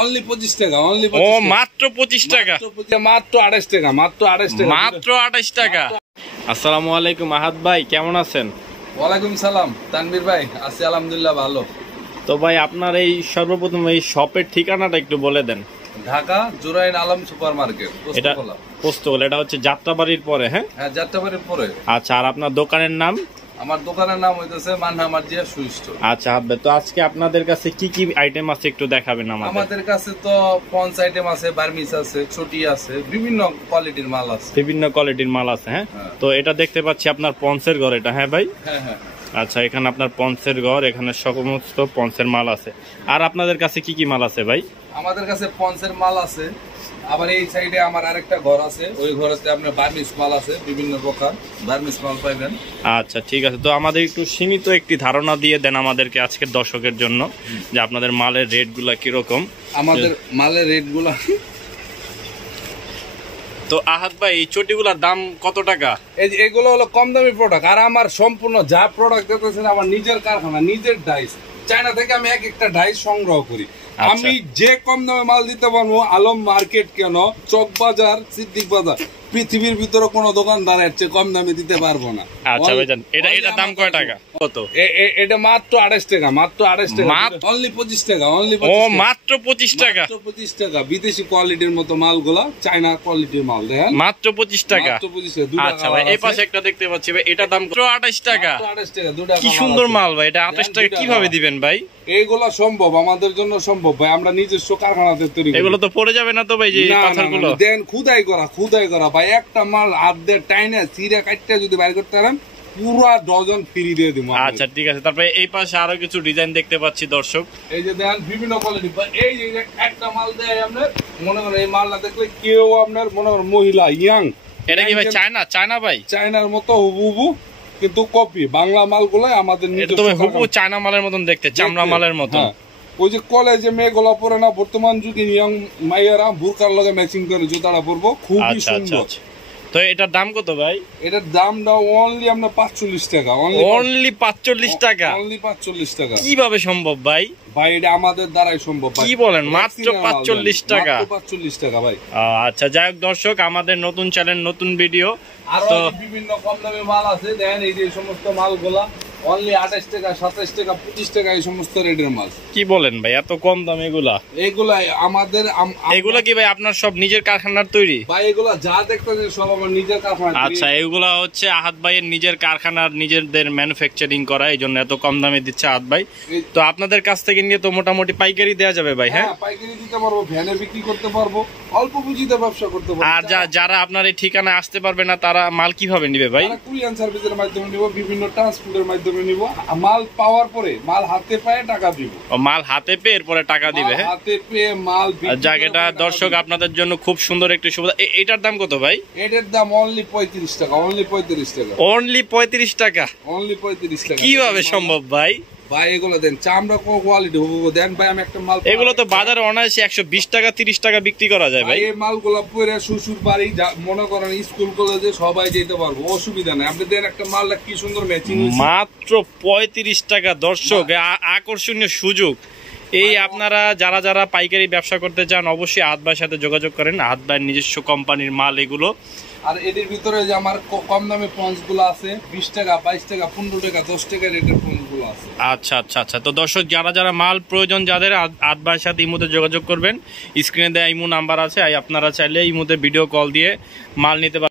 Only 25 টাকা, only ও মাত্র 25 টাকা, মাত্র 28 টাকা, মাত্র 28 টাকা, মাত্র 28 টাকা। আসসালামু আলাইকুম আহাদ ভাই, কেমন আছেন? ওয়ালাইকুম সালাম তানভীর ভাই, আছি আলহামদুলিল্লাহ ভালো। তো ভাই আপনার এই সর্বপ্রথম এই শপের ঠিকানাটা একটু বলে দেন। ঢাকা জুরাইন আলম সুপার মার্কেট, এটা পোস্তগোলা, এটা হচ্ছে যাত্রাবাড়ির পরে। হ্যাঁ হ্যাঁ, যাত্রাবাড়ির পরে। আচ্ছা, আর আপনার দোকানের নাম? আমার দোকানের নাম হইতেছে মান্না মার্জিয়া শু স্টোর। আচ্ছা আহাদ, তো আজকে আপনাদের কাছে কি কি আইটেম আছে একটু দেখাবেন আমাদের? আমাদের কাছে তো পঞ্চ আইটেম আছে, বার্মিস আছে, ছুটি আছে, বিভিন্ন কোয়ালিটির মাল আছে, বিভিন্ন কোয়ালিটির মাল আছে। হ্যাঁ, তো এটা দেখতে পাচ্ছি আপনার পঞ্চের ঘর এটা। হ্যাঁ ভাই, হ্যাঁ হ্যাঁ। আচ্ছা, এখানে আপনার পঞ্চের ঘর, এখানে সমস্ত পঞ্চের মাল আছে। আর আপনাদের কাছে কি কি মাল আছে ভাই? আমাদের কাছে পঞ্চের মাল আছে, আবার এই সাইডে আমার আরেকটা ঘর আছে, ওই ঘরেতে আপনার বার্মিস মাল আছে, বিভিন্ন প্রকার বার্মিস মাল পাইবেন। আচ্ছা ঠিক আছে, তো আমাদের একটু সীমিত একটি ধারণা দিয়ে দেন আমাদেরকে আজকের দর্শকের জন্য, যে আপনাদের মালের রেট গুলা কিরকম। আমাদের মালের রেট গুলা, তো আহাদ ভাই এই চটিগুলার দাম কত টাকা? এই যে এগুলো হলো কম দামি প্রোডাক্ট, আর আমার সম্পূর্ণ যা প্রোডাক্ট দিতেছেন আমার নিজের কারখানা, নিজের ডাইস, চায়না থেকে আমি এক একটা ডাইস সংগ্রহ করি। আমি যে কম দামে মাল দিতে পারবো, আলম মার্কেট কেন, চক বাজার, সিদ্দিক বাজার, পৃথিবীর ভিতরে কোনো দোকানদার এর চেয়ে কম দামে দিতে পারবো না। আচ্ছা ভাইজান, এটা দাম কয় টাকা? কত? এটা মাত্র 28 টাকা, মাত্র 28 টাকা, অনলি 25 টাকা, অনলি ও মাত্র 25 টাকা, মাত্র 25 টাকা। বিদেশি কোয়ালিটির মতো মালগুলা, চায়না কোয়ালিটির মাল দেখেন, মাত্র 25 টাকা। আচ্ছা ভাই, এই পাশে একটা দেখতে পাচ্ছি ভাই, এটা দাম 28 টাকা। 28 টাকা, দুটো কি সুন্দর মাল ভাই, এটা 28 টাকা কিভাবে দিবেন ভাই? এইগুলা সম্ভব, আমাদের জন্য সম্ভব ভাই, আমরা নিজস্ব কারখানাতে তৈরি করি। এগুলো তো পড়ে যাবে না তো ভাই? যে পাথরগুলো দেন খুদাই করা ভাই, একটা মাল হাত দিয়ে টাইনে চিরা কাটতে যদি বাইর করতে পারেন, পুরো ডজন ফ্রি দিয়ে দিব। আচ্ছা ঠিক আছে, তারপরে এই পাশে আরো কিছু ডিজাইন দেখতে পাচ্ছি দর্শক, এই যে দেখেন বিভিন্ন কোয়ালিটি। এই যে একটা মাল দেয় আপনার, মনে করেন এই মালটা দেখলে কেউ আপনার মনে করেন মহিলা ইয়াং, এটা কি ভাই চায়না ভাই? চায়নার মতো হুবহু, কিন্তু কপি বাংলা মালগুলো আমাদের এটা তো হুবহু চায়না মালের মতন দেখতে, চামড়া মালের মতো। ওই যে কলেজে মেয়েগুলা পরে না, বর্তমান যুগে ইয়াং মাইয়ারা বুরকার লগে ম্যাচিং করে জুতাটা পরবো, খুবই সুন্দর। তো এটার দাম কত ভাই? এটার দামটা অনলি আপনার 45 টাকা, অনলি 45 টাকা, অনলি 45 টাকা। কিভাবে সম্ভব ভাই? ভাই এটা আমাদের দ্বারাই সম্ভব। কি বলেন, মাত্র 45 টাকা? 45 টাকা ভাই। আচ্ছা, যাই হোক দর্শক, আমাদের নতুন চ্যানেল, নতুন ভিডিও, তো বিভিন্ন কম দামি মাল আছে। দেখেন এই যে সমস্ত মালগুলা অনলি 28 টাকা, 27 টাকা, 25 টাকা, এই সমস্ত রেটের মাল। কি বলেন ভাই, এত কম দাম? এগুলা আমাদের, এগুলা কি ভাই আপনার সব নিজের কারখানার তৈরি? ভাই এগুলা যা দেখতেছেন সব আমার নিজের কারখানা। আচ্ছা, এগুলা হচ্ছে আহাদ ভাইয়ের নিজের কারখানার, নিজেদের ম্যানুফ্যাকচারিং করা, এই জন্য এত কম দামে দিচ্ছে আহাদ ভাই। তো আপনাদের কাছ থেকে নিয়ে তো মোটামুটি পাইকারি দেওয়া যাবে ভাই? হ্যাঁ, পাইকারি দিতে পারবো, ভ্যানে বিক্রি করতে পারবো, অল্প পুঁজিতে ব্যবসা করতে পারবো। আর যারা আপনার এই ঠিকানায় আসতে পারবে না, তারা মাল কিভাবে নিবে ভাই? কুরিয়ার সার্ভিসের মাধ্যমে নিব, বিভিন্ন ট্রান্সপোর্টের মাধ্যমে নিব। মাল পাওয়ার পরে মাল হাতে পেয়ে টাকা দিব। মাল হাতে পেয়ে এরপরে টাকা দিবে? হ্যাঁ, হাতে পেয়ে মাল। জায়গাটা দর্শক আপনাদের জন্য খুব সুন্দর একটি সুবিধা। এটার দাম কত ভাই? এটার দাম অনলি 35 টাকা, অনলি 35 টাকা, অনলি 35 টাকা, অনলি 35 টাকা। কিভাবে সম্ভব ভাই? ভাই এগুলো দেন, চামড়া কোয়ালিটি দেন ভাই। আমি একটা মাল, এগুলো তো বাজারে অনায়াসে 120 টাকা 30 টাকা বিক্রি করা যায় ভাই। এই মালগুলো পরে শ্বশুর বাড়ি, মনে করেন স্কুল কলেজে সবাই যেতে পারবো, অসুবিধা নাই। আপনি দেন একটা মাল, কি সুন্দর ম্যাচিং, মাত্র 35 টাকা। দর্শক, আকর্ষণীয় সুযোগ। এই আপনারা যারা পাইকারি ব্যবসা করতে চান, অবশ্যই আহাদ ভাইয়ের সাথে যোগাযোগ করেন। আহাদ ভাইয়ের নিজস্ব কোম্পানির মাল এগুলো। আর এদের ভিতরে যে আমার কম দামে পঞ্চ গুলো আছে, 20 টাকা, 22 টাকা, 15 টাকা, 10 টাকা রেটের পঞ্চ গুলো আছে। আচ্ছা আচ্ছা আচ্ছা, তো দর্শক যারা মাল প্রয়োজন, যাদের আহাদ ভাইয়ের সাথে ইমোতে যোগাযোগ করবেন। স্ক্রিনে দেওয়া ইমো নাম্বার আছে, আপনারা চাইলে ইমোতে ভিডিও কল দিয়ে মাল নিতে পারেন।